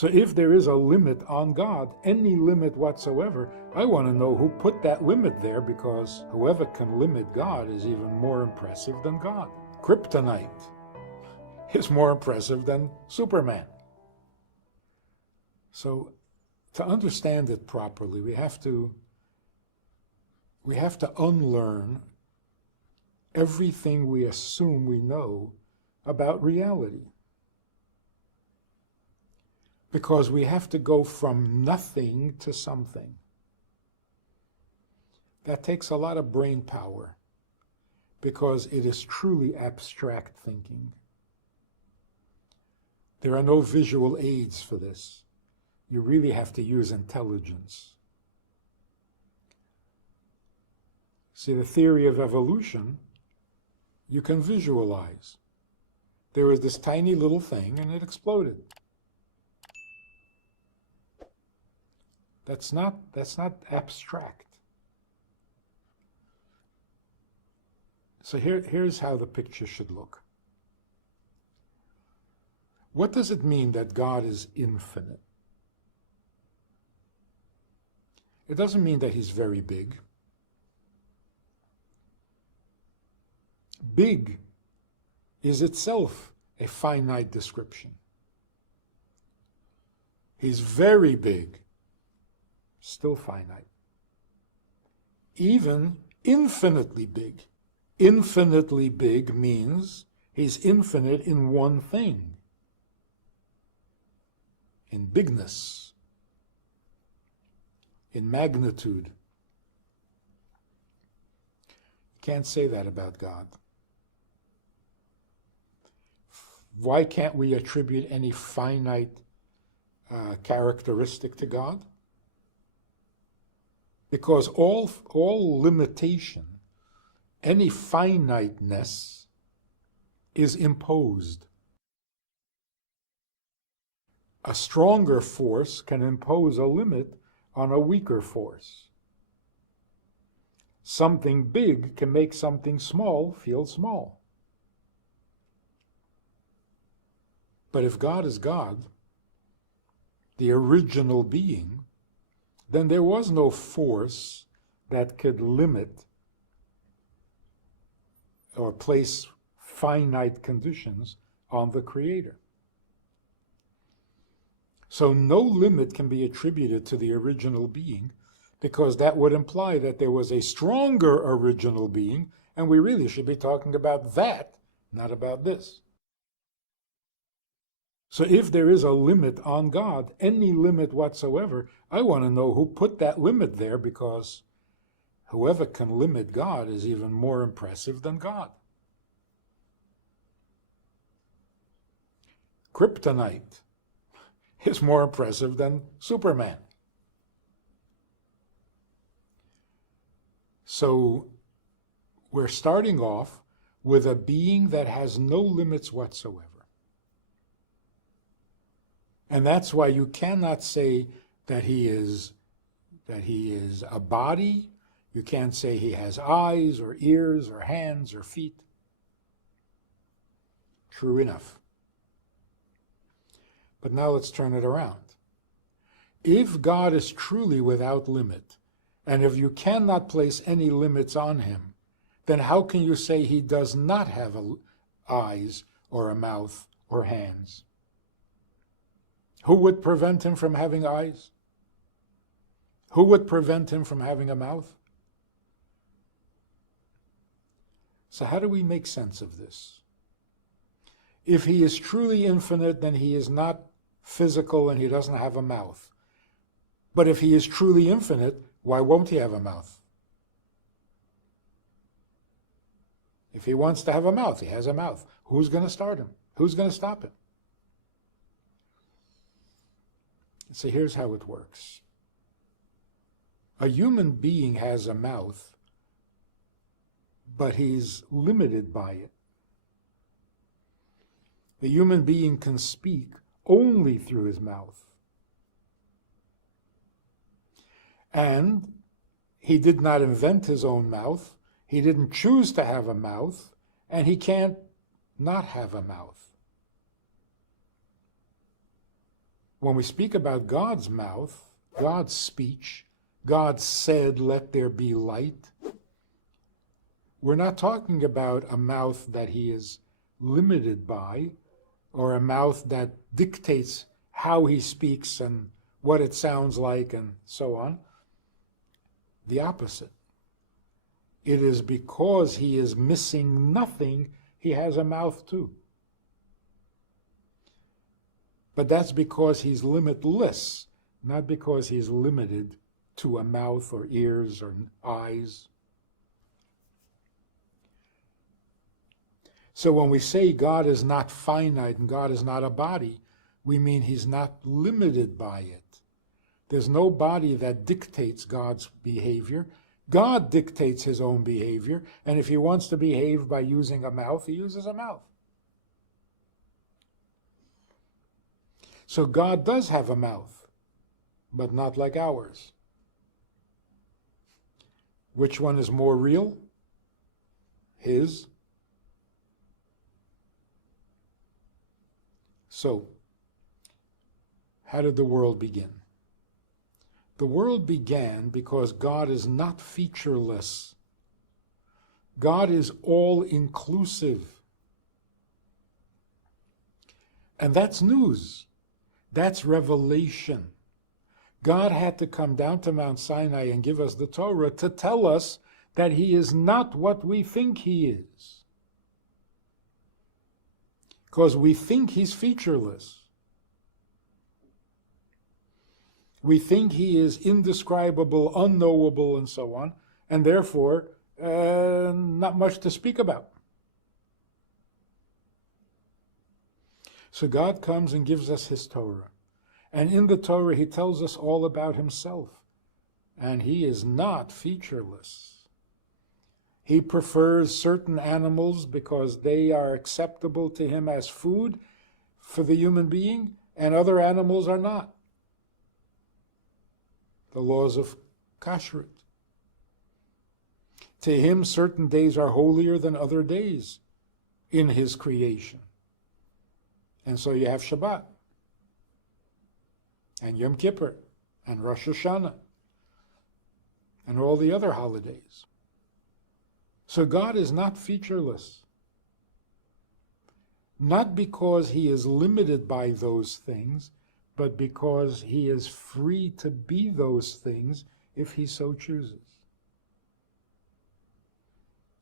So if there is a limit on God, any limit whatsoever, I want to know who put that limit there, because whoever can limit God is even more impressive than God. Kryptonite is more impressive than Superman. So to understand it properly, we have to unlearn everything we assume we know about reality. Because we have to go from nothing to something. That takes a lot of brain power, because it is truly abstract thinking. There are no visual aids for this. You really have to use intelligence. See, the theory of evolution, you can visualize. There was this tiny little thing and it exploded. That's not abstract. So here's how the picture should look. What does it mean that God is infinite? It doesn't mean that he's very big. Big is itself a finite description. He's very big, still finite. Even infinitely big. Infinitely big means he's infinite in one thing, in bigness, in magnitude. You can't say that about God. Why can't we attribute any finite characteristic to God? Because all limitation, any finiteness, is imposed. A stronger force can impose a limit on a weaker force. Something big can make something small feel small. But if God is God, the original being, then there was no force that could limit or place finite conditions on the Creator. So no limit can be attributed to the original being, because that would imply that there was a stronger original being, and we really should be talking about that, not about this. So if there is a limit on God, any limit whatsoever, I want to know who put that limit there, because whoever can limit God is even more impressive than God. Kryptonite is more impressive than Superman. So we're starting off with a being that has no limits whatsoever. And that's why you cannot say that he is a body. You can't say he has eyes or ears or hands or feet. True enough. But now let's turn it around. If God is truly without limit, and if you cannot place any limits on him, then how can you say he does not have eyes or a mouth or hands? Who would prevent him from having eyes? Who would prevent him from having a mouth? So how do we make sense of this? If he is truly infinite, then he is not physical and he doesn't have a mouth. But if he is truly infinite, why won't he have a mouth? If he wants to have a mouth, he has a mouth. Who's going to start him? Who's going to stop him? So here's how it works. A human being has a mouth, but he's limited by it. The human being can speak only through his mouth. And he did not invent his own mouth. He didn't choose to have a mouth, and he can't not have a mouth. when we speak about God's mouth, God's speech, God said, "Let there be light," we're not talking about a mouth that he is limited by, or a mouth that dictates how he speaks and what it sounds like and so on. The opposite. It is because he is missing nothing, he has a mouth too. But that's because he's limitless, not because he's limited to a mouth or ears or eyes. So when we say God is not finite and God is not a body, we mean he's not limited by it. There's no body that dictates God's behavior. God dictates his own behavior, and if he wants to behave by using a mouth, he uses a mouth. So God does have a mouth, but not like ours. Which one is more real? His. So, how did the world begin? The world began because God is not featureless. God is all-inclusive. And that's news. That's revelation. God had to come down to Mount Sinai and give us the Torah to tell us that he is not what we think he is. Because we think he's featureless. We think he is indescribable, unknowable, and so on, and therefore not much to speak about. So God comes and gives us his Torah. And in the Torah, he tells us all about himself. And he is not featureless. He prefers certain animals because they are acceptable to him as food for the human being, and other animals are not. The laws of kashrut. To him, certain days are holier than other days in his creation. And so you have Shabbat, and Yom Kippur, and Rosh Hashanah, and all the other holidays. So God is not featureless. Not because he is limited by those things, but because he is free to be those things if he so chooses.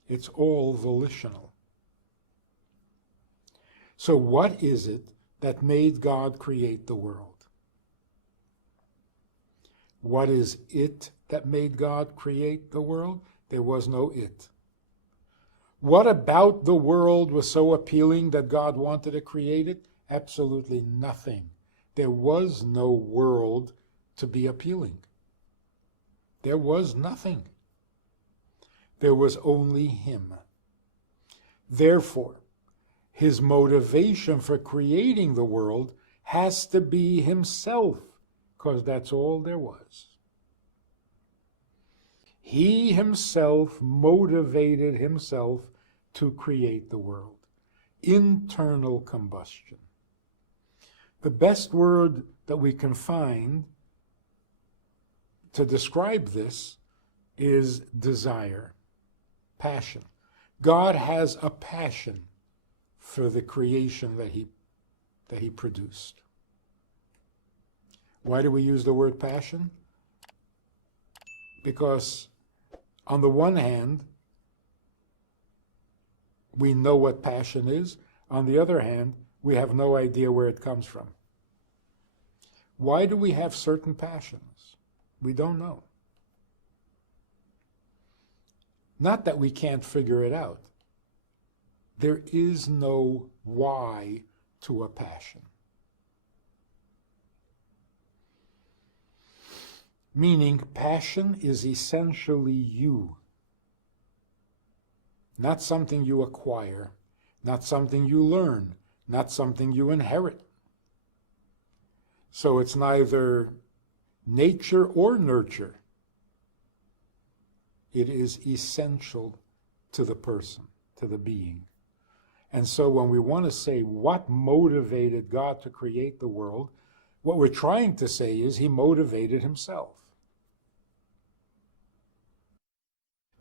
It's all volitional. So what is it that made God create the world? What is it that made God create the world? There was no it. What about the world was so appealing that God wanted to create it? Absolutely nothing. There was no world to be appealing. There was nothing. There was only him. Therefore, his motivation for creating the world has to be himself, because that's all there was. He himself motivated himself to create the world. Internal combustion. The best word that we can find to describe this is desire, passion. God has a passion for the creation that he produced. Why do we use the word passion? Because on the one hand, we know what passion is. On the other hand, we have no idea where it comes from. Why do we have certain passions? We don't know. Not that we can't figure it out. There is no why to a passion. Meaning, passion is essentially you. Not something you acquire, not something you learn, not something you inherit. So it's neither nature or nurture. It is essential to the person, to the being. And so when we want to say what motivated God to create the world, What we're trying to say is he motivated himself.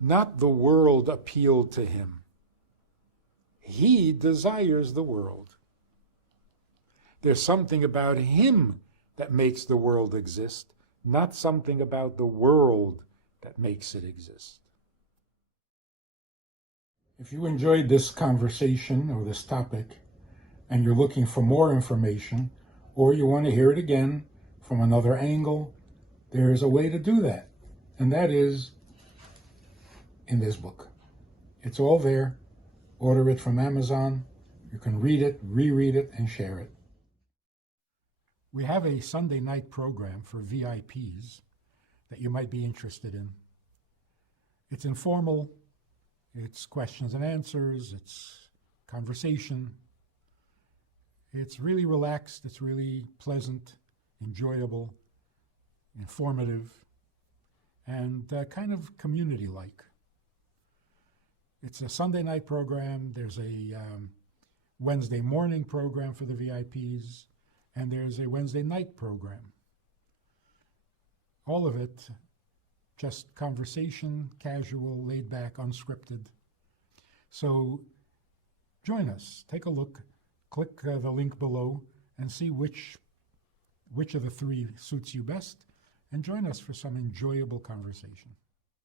Not the world appealed to him. He desires the world. There's something about him that makes the world exist, not something about the world that makes it exist. If you enjoyed this conversation or this topic, and you're looking for more information, or you want to hear it again from another angle, there's a way to do that. And that is in this book. It's all there. Order it from Amazon. You can read it, reread it, and share it. We have a Sunday night program for VIPs that you might be interested in. It's informal. It's questions and answers. It's conversation. It's really relaxed. It's really pleasant, enjoyable, informative, and kind of community-like. It's a Sunday night program. There's a Wednesday morning program for the VIPs, and there's a Wednesday night program. All of it just conversation, casual, laid back, unscripted. So join us. Take a look. Click the link below and see which of the three suits you best, and join us for some enjoyable conversation.